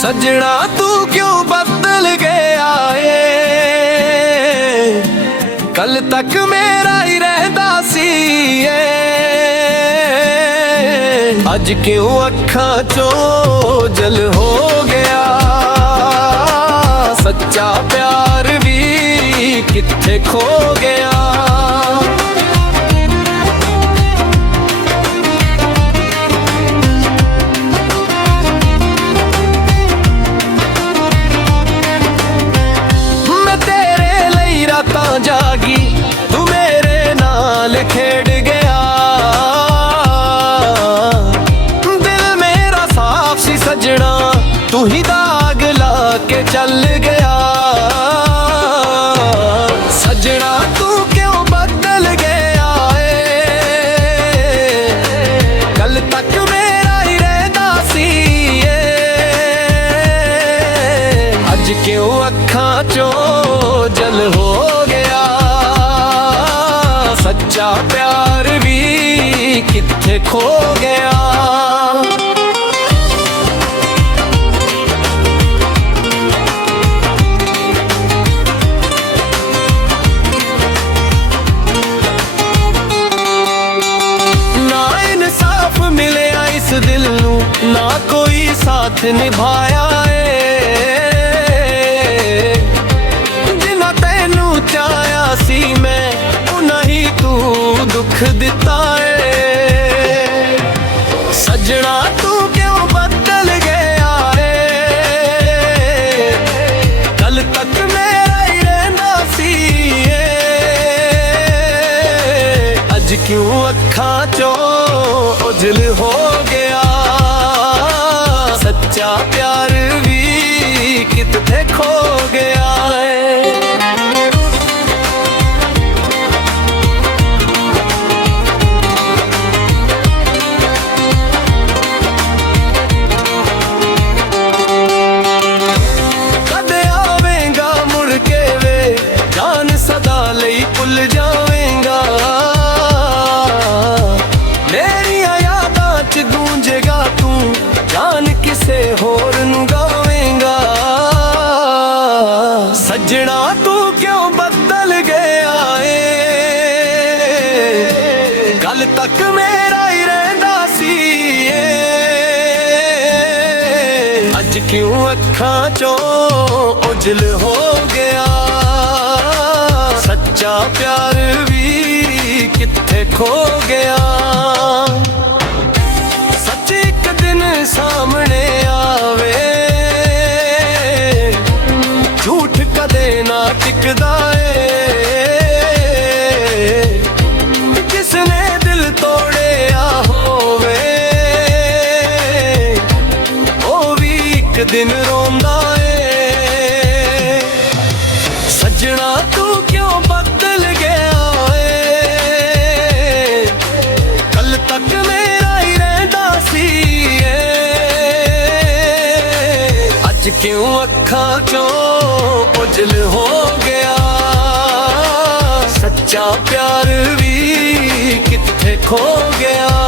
सजना तू क्यों बदल गया है, कल तक मेरा ही रहता सी अज क्यों अखां चों जल हो गया। सच्चा प्यार भी किथे खो गया। जागी तू मेरे नाल खेड गया, दिल मेरा साफ सी सजना तू ही दाग ला के चल गया। सजना तू क्यों बदल गया है, कल तक मेरा ही रहता सी अज क्यों अखां चों जल हो गया। सच्चा प्यार भी किथे खो गया। ना इंसाफ मिले इस दिल नू, ना कोई साथ निभाया चाया सी मैं नहीं तू दुख दिता है। सजना तू क्यों बदल गया है, कल तक मेरा ही रहना सी अज क्यों अखां चों ओझल हो गया। सच्चा प्यार भी किथे खो गया है। भुल जावेगा मेरी यादां च गूंजेगा तू, जान किसे होर नू गावेगा। सजना तू क्यों बदल गया है, कल तक मेरा ही रहता सी अज क्यों अखां चों ओझल हो गया। सच्चा प्यार भी किथे खो गया। सच एक दिन सामने आवे, झूठ कदे ना टिकदा किसने दिल तोड़िया होवे ओ भी एक दिन रोंदा सजना तू क्यों बदल गया है, कल तक मेरा ही रहता सी अज क्यों अखां चों ओझल हो गया। सच्चा प्यार भी किथे खो गया।